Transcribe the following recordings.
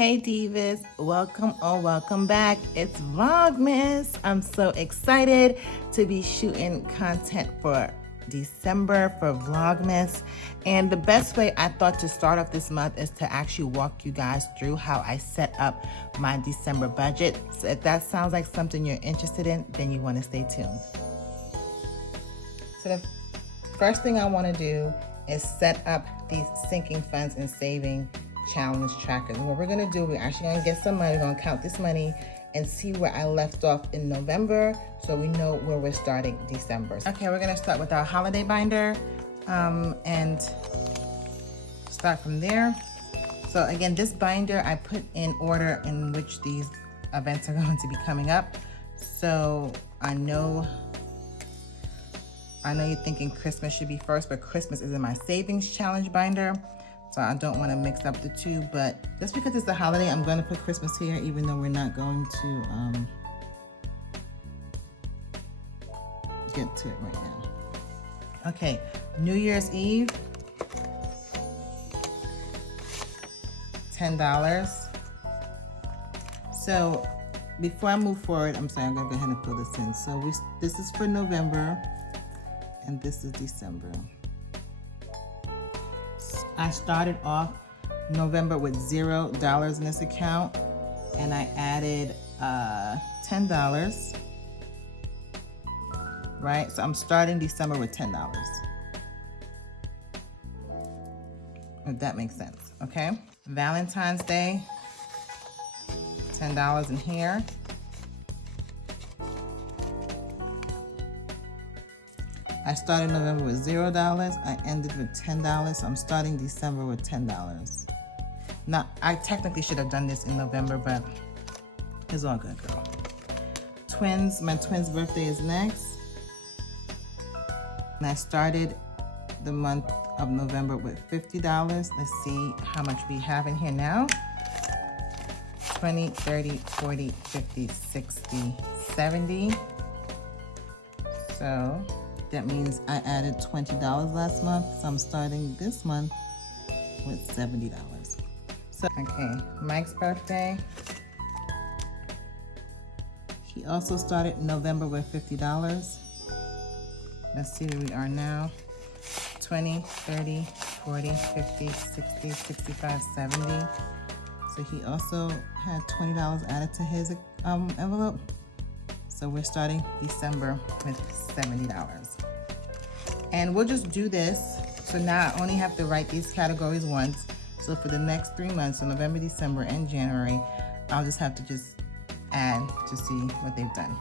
Hey divas, welcome or welcome back. It's Vlogmas. I'm so excited to be shooting content for December for Vlogmas. And the best way I thought to start off this month is to actually walk you guys through how I set up my December budget. So if that sounds like something you're interested in, then you want to stay tuned. So the first thing I want to do is set up these sinking funds and saving challenge trackers. And what we're gonna do, we're actually gonna get some money, we're gonna count this money and see where I left off in November so we know where we're starting December. Okay, we're gonna start with our holiday binder and start from there. So again, this binder I put in order in which these events are going to be coming up. So I know you're thinking Christmas should be first, but Christmas is in my savings challenge binder. So I don't want to mix up the two, but just because it's a holiday, I'm going to put Christmas here, even though we're not going to get to it right now. Okay, New Year's Eve, $10. So before I move forward, I'm sorry, I'm going to go ahead and fill this in. So this is for November, and this is December. I started off November with $0 in this account, and I added $10, right? So I'm starting December with $10, if that makes sense, okay? Valentine's Day, $10 in here. I started November with $0. I ended with $10, so I'm starting December with $10. Now, I technically should have done this in November, but it's all good, girl. Twins, my twins' birthday is next. And I started the month of November with $50. Let's see how much we have in here now. 20, 30, 40, 50, 60, 70. So that means I added $20 last month, so I'm starting this month with $70. So, okay, Mike's birthday. He also started November with $50. Let's see where we are now. 20, 30, 40, 50, 60, 65, 70. So he also had $20 added to his envelope. So we're starting December with $70. And we'll just do this. So now I only have to write these categories once. So for the next 3 months, so November, December, and January, I'll just have to just add to see what they've done.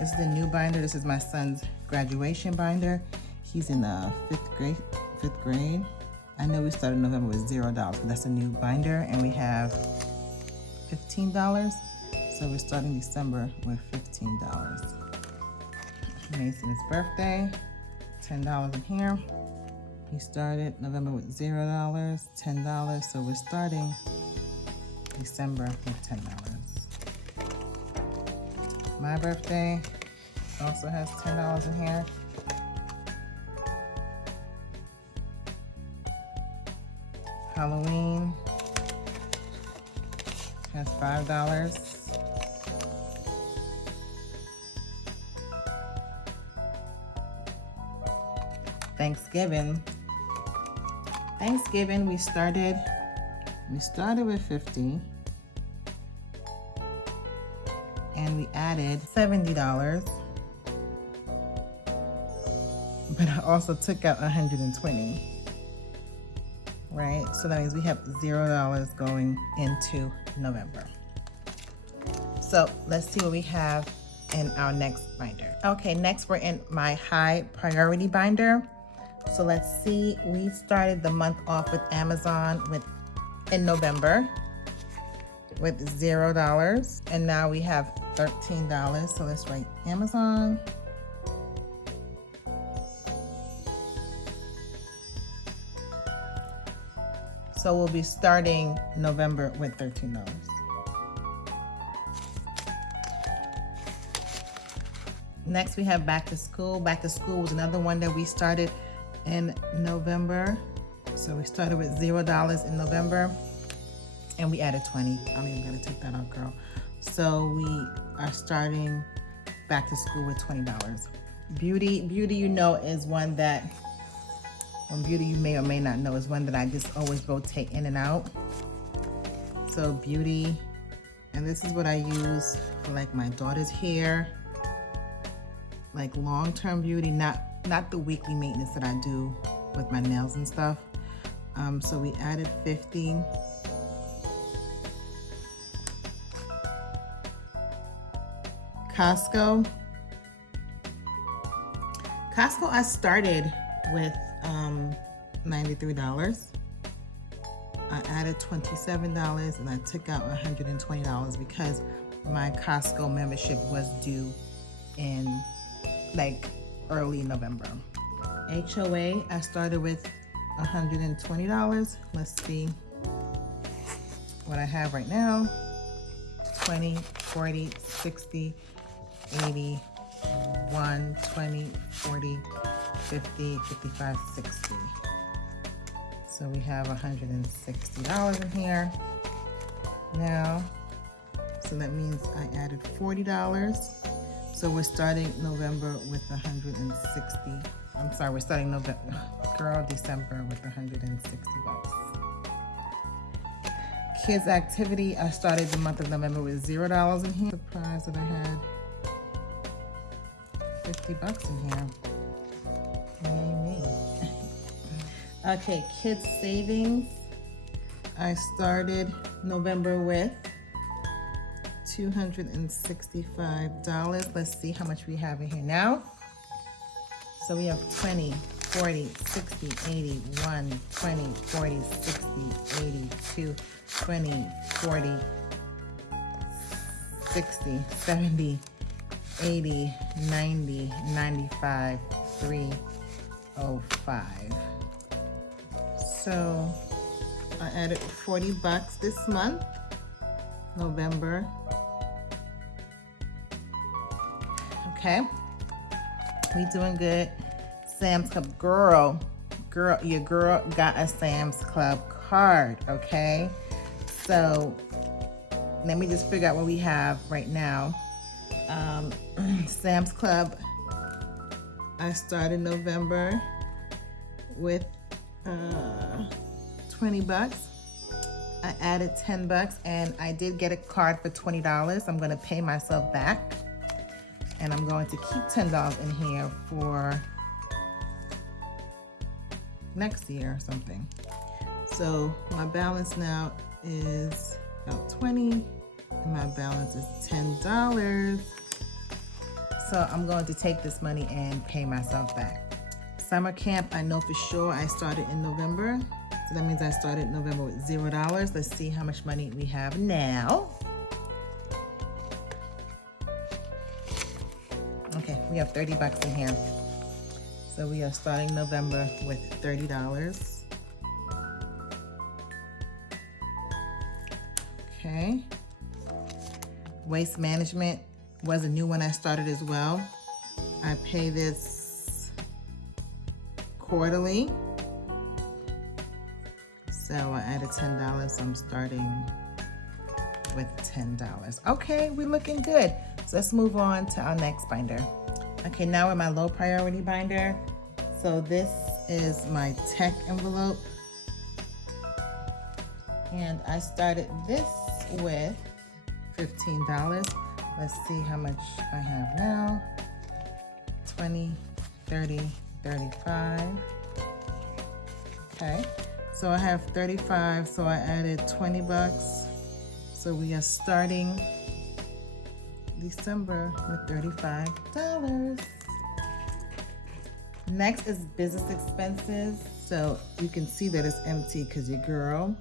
This is the new binder. This is my son's graduation binder. He's in fifth grade. I know we started November with $0, but that's a new binder, and we have $15. So we're starting December with $15. Mason's birthday, $10 in here. He started November with $0, $10. So we're starting December with $10. My birthday also has $10 in here. Halloween has $5. Thanksgiving we started with 50 and we added $70, but I also took out 120, right? So that means we have $0 going into November. So let's see what we have in our next binder. Okay, next we're in my high priority binder. So let's see, we started the month off with Amazon in November with $0, and now we have $13. So let's write Amazon. So we'll be starting November with $13. Next, we have back to school. Back to school was another one that we started in November. So we started with $0 in November. And we added 20. I don't even gotta take that out, girl. So we are starting back to school with $20. Beauty, you know, is one that, beauty you may or may not know, is one that I just always rotate in and out. So beauty, and this is what I use for like my daughter's hair, like long-term beauty, not the weekly maintenance that I do with my nails and stuff. So we added 50. Costco, I started with $93. I added $27 and I took out $120 because my Costco membership was due in like early November. HOA, I started with $120. Let's see what I have right now. 20, 40, 60, 80, 1, 20, 40, 50, 55, 60. So we have $160 in here now. So that means I added $40. So we're starting November with 160. I'm sorry, we're starting December with 160 bucks. Kids activity, I started the month of November with $0 in here. Surprised that I had 50 bucks in here. Yay me. Okay, kids savings. I started November with $265. Let's see how much we have in here now. So we have 20, 40, 60, 80, 1, 20, 40, 60, 82, 20, 40, 60, 70, 80, 90, 95, 305. So I added 40 bucks this month, November. Okay, we doing good. Sam's Club, girl, your girl got a Sam's Club card, okay? So let me just figure out what we have right now. Sam's Club, I started November with 20 bucks. I added 10 bucks and I did get a card for $20. I'm gonna pay myself back and I'm going to keep $10 in here for next year or something. So my balance now is about 20 and my balance is $10. So I'm going to take this money and pay myself back. Summer camp, I know for sure I started in November. So that means I started November with $0. Let's see how much money we have now. Okay, we have 30 bucks in here. So we are starting November with $30. Okay. Waste management was a new one I started as well. I pay this quarterly. So I added $10, so I'm starting with $10. Okay, we're looking good. So let's move on to our next binder. Okay, now we're my low priority binder. So this is my tech envelope. And I started this with $15. Let's see how much I have now. 20, 30, 35. Okay, so I have 35, so I added 20 bucks. So we are starting December with $35. Next is business expenses. So you can see that it's empty because your girl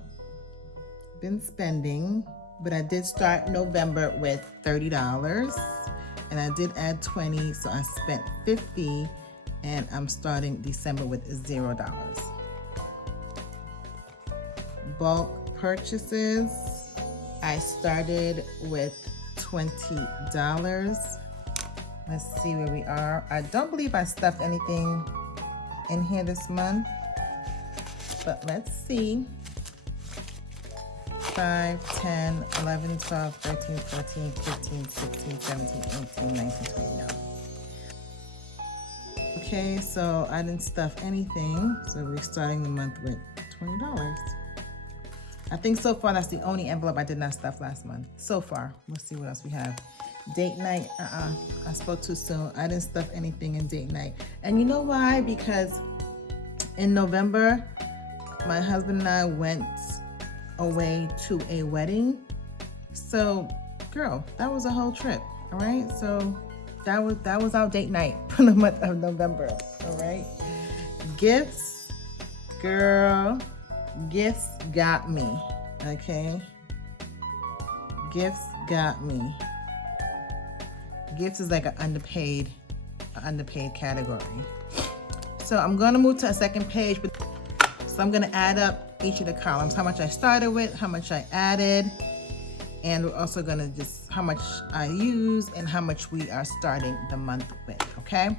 been spending, but I did start November with $30 and I did add 20, so I spent 50 and I'm starting December with $0. Bulk purchases, I started with $20. Let's see where we are. I don't believe I stuffed anything in here this month, but let's see. 5, 10, 11, 12, 13, 14, 15, 16, 17, 18, 19, 20. No. Okay, so I didn't stuff anything. So we're starting the month with $20. I think so far that's the only envelope I did not stuff last month. So far. We'll see what else we have. Date night, I spoke too soon. I didn't stuff anything in date night. And you know why? Because in November, my husband and I went away to a wedding. So, girl, that was a whole trip, all right? So that was our date night for the month of November, all right? Gifts, girl, gifts got me, okay? Gifts got me. Gifts is like an underpaid category. So I'm gonna move to a second page, so I'm gonna add up each of the columns, how much I started with, how much I added, and we're also gonna just how much I use and how much we are starting the month with, okay?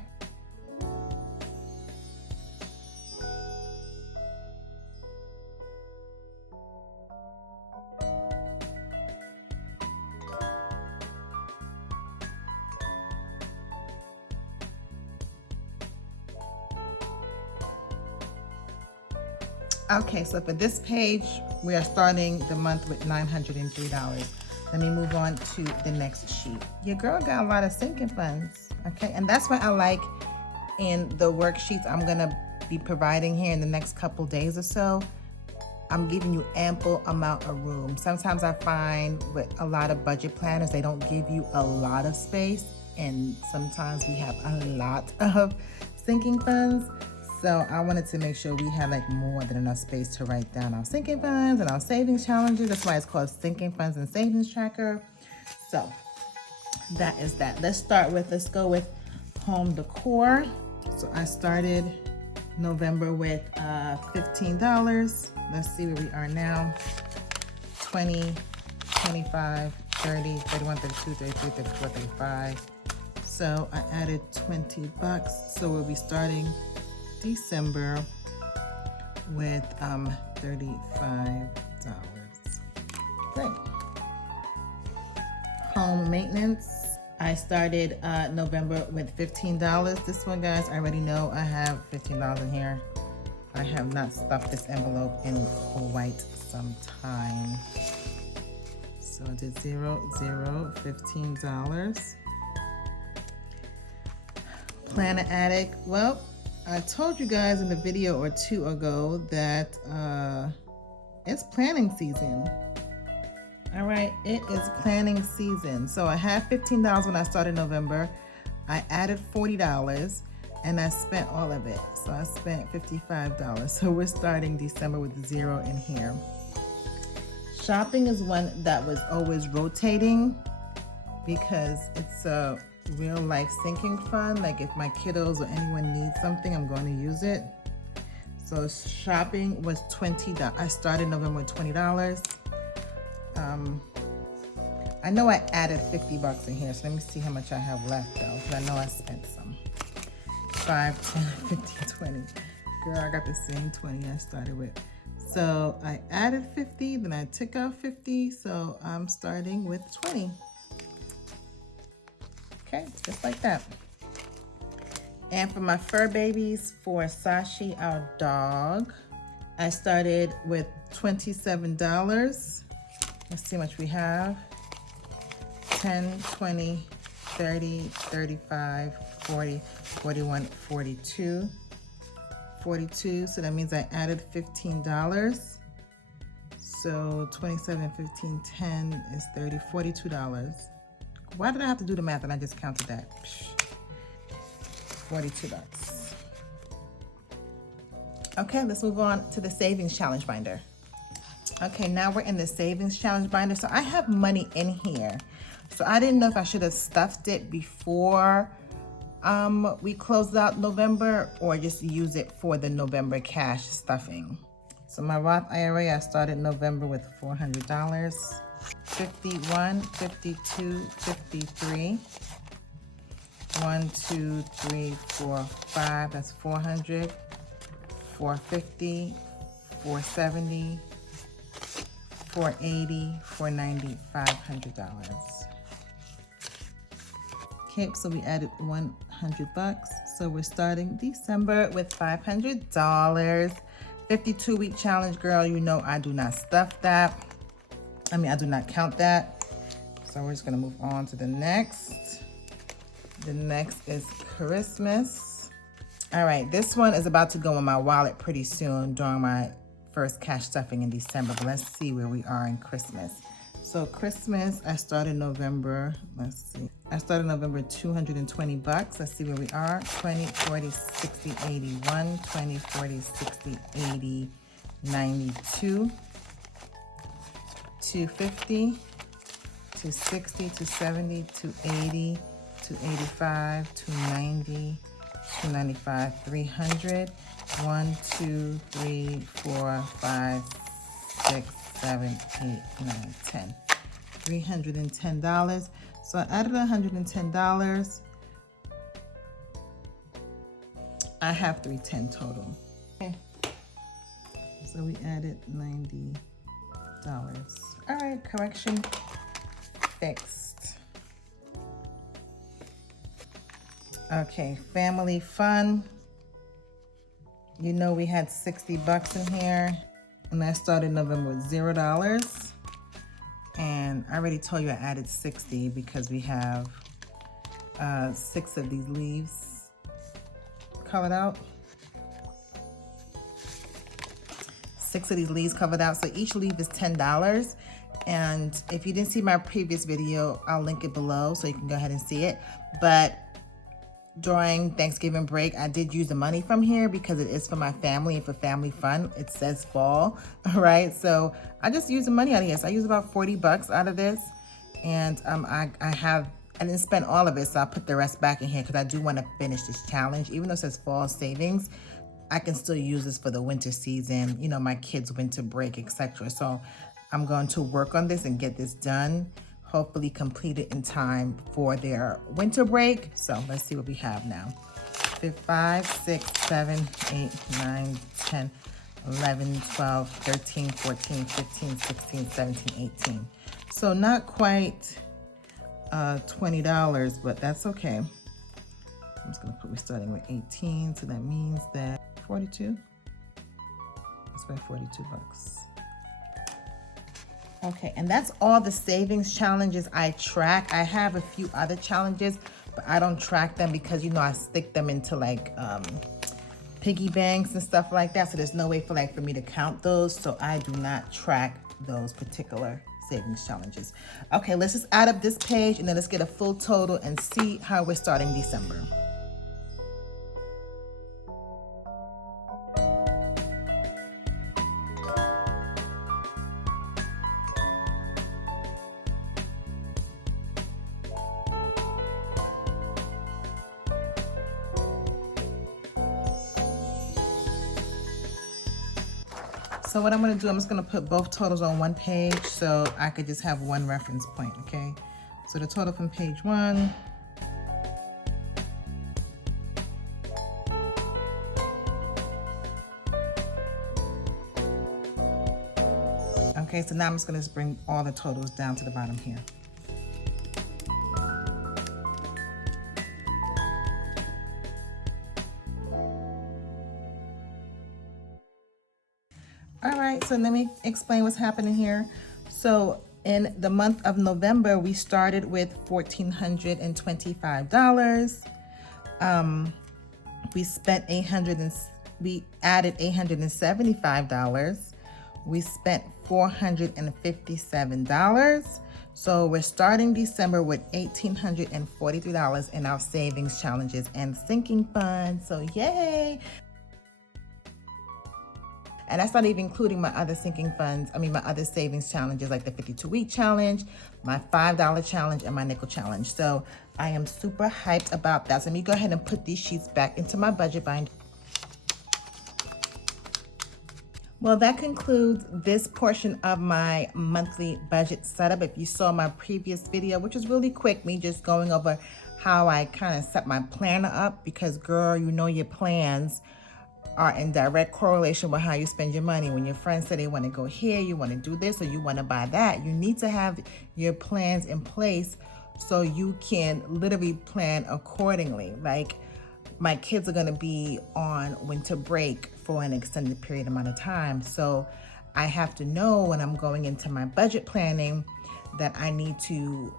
Okay, so for this page, we are starting the month with $903. Let me move on to the next sheet. Your girl got a lot of sinking funds, okay? And that's what I like in the worksheets I'm gonna be providing here in the next couple days or so. I'm giving you ample amount of room. Sometimes I find with a lot of budget planners, they don't give you a lot of space, and sometimes we have a lot of sinking funds. So I wanted to make sure we had like more than enough space to write down our sinking funds and our savings challenges. That's why it's called Sinking Funds and Savings Tracker. So that is that. Let's go with home decor. So I started November with $15. Let's see where we are now. 20, 25, 30, 31, 32, 33, 34, 35. So I added $20. So we'll be starting December with $35. Great. Home maintenance. I started November with $15. This one, guys, I already know I have $15 in here. I have not stuffed this envelope in quite some time. So I did $15. Planner Attic. Well, I told you guys in the video or two ago that it's planning season. All right, it is planning season. So I had $15 when I started November. I added $40 and I spent all of it. So I spent $55. So we're starting December with 0 in here. Shopping is one that was always rotating because it's a real life sinking fund. Like if my kiddos or anyone needs something, I'm going to use it. So shopping was $20. I started November with $20. I know I added $50 in here, so let me see how much I have left though, because I know I spent some. 5, 10, 15, 20. Girl, I got the same 20 I started with. So I added 50, then I took out 50, so I'm starting with 20. Okay, just like that. And for my fur babies, for Sashi, our dog, I started with $27. Let's see how much we have. 10, 20, 30, 35, 40, 41, 42. 42, so that means I added $15. So 27, 15, 10 is 30, $42. Why did I have to do the math and I just counted that? $42. Okay, let's move on to the savings challenge binder. Okay, now we're in the savings challenge binder. So I have money in here. So I didn't know if I should have stuffed it before we closed out November or just use it for the November cash stuffing. So my Roth IRA, I started November with $400. 51, 52, 53. 1, 2, 3, 4, 5. That's 400. 450, 470, $480, $490, $500. Okay, so we added $100. So we're starting December with $500. 52-week challenge, girl. You know I do not stuff that. I do not count that. So we're just gonna move on to the next. The next is Christmas. All right, this one is about to go in my wallet pretty soon during my first cash stuffing in December, but let's see where we are in Christmas. So Christmas, I started November, let's see. I started November, $220. Let's see where we are. 20, 40, 60, 81, 20, 40, 60, 80, 92, 250, 260, 270, 280, 285, 290, 295, 300, 1, 2, 3, 4, 5, 6, 7, 8, 9, 10. $310. So I added $110. I have $310 total. Okay. So we added $90. All right, correction fixed. Okay, family fun. You know we had $60 in here, and I started November with $0. And I already told you I added 60 because we have 6 of these leaves colored out. 6 of these leaves covered out. So each leaf is $10. And if you didn't see my previous video, I'll link it below so you can go ahead and see it. But during Thanksgiving break, I did use the money from here because it is for my family and for family fun. It says fall, all right? So I just use the money out of here. So I use about $40 out of this. And I didn't spend all of it, so I'll put the rest back in here because I do want to finish this challenge. Even though it says fall savings, I can still use this for the winter season, you know, my kids' winter break, etc. So I'm going to work on this and get this done. Hopefully complete it in time for their winter break. So let's see what we have now. 5, 6, 7, 8, 9, 10, 11, 12, 13, 14, 15, 16, 17, 18. So not quite $20, but that's okay. I'm just gonna put, we're starting with 18. So that means that 42. I spent $42. Okay, and that's all the savings challenges I track. I have a few other challenges, but I don't track them because, you know, I stick them into like piggy banks and stuff like that. So there's no way for me to count those. So I do not track those particular savings challenges. Okay, let's just add up this page and then let's get a full total and see how we're starting December. So what I'm gonna do, I'm just gonna put both totals on one page so I could just have one reference point, okay? So the total from page 1. Okay, so now I'm just gonna bring all the totals down to the bottom here. All right, so let me explain what's happening here. So in the month of November, we started with $1,425. We spent we added $875. We spent $457. So we're starting December with $1,843 in our savings challenges and sinking funds. So yay! And that's not even including my other sinking funds. My other savings challenges like the 52-week challenge, my $5 challenge, and my nickel challenge. So I am super hyped about that. So let me go ahead and put these sheets back into my budget binder. Well, that concludes this portion of my monthly budget setup. If you saw my previous video, which was really quick, me just going over how I kind of set my planner up, because girl, you know your plans are in direct correlation with how you spend your money. When your friends say they want to go here, you want to do this, or you want to buy that, you need to have your plans in place so you can literally plan accordingly. Like, my kids are going to be on winter break for an extended period amount of time. So I have to know when I'm going into my budget planning that I need to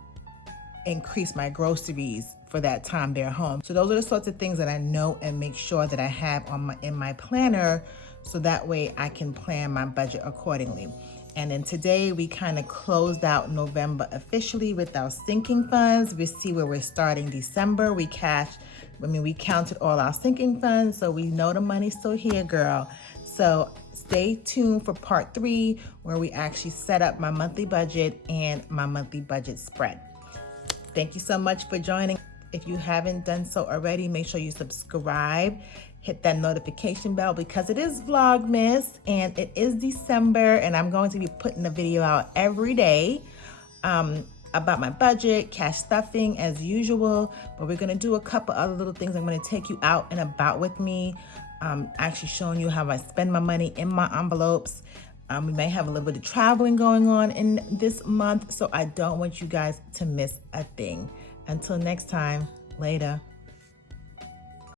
increase my groceries for that time they're home. So those are the sorts of things that I know and make sure that I have in my planner, so that way I can plan my budget accordingly. And then today we kind of closed out November officially with our sinking funds. We see where we're starting December. We counted all our sinking funds, so we know the money's still here, girl. So stay tuned for part 3, where we actually set up my monthly budget and my monthly budget spread. Thank you so much for joining. If you haven't done so already, make sure you subscribe, hit that notification bell, because it is Vlogmas and it is December, and I'm going to be putting a video out every day about my budget, cash stuffing as usual, but we're gonna do a couple other little things. I'm gonna take you out and about with me, actually showing you how I spend my money in my envelopes. We may have a little bit of traveling going on in this month, so I don't want you guys to miss a thing. Until next time, later.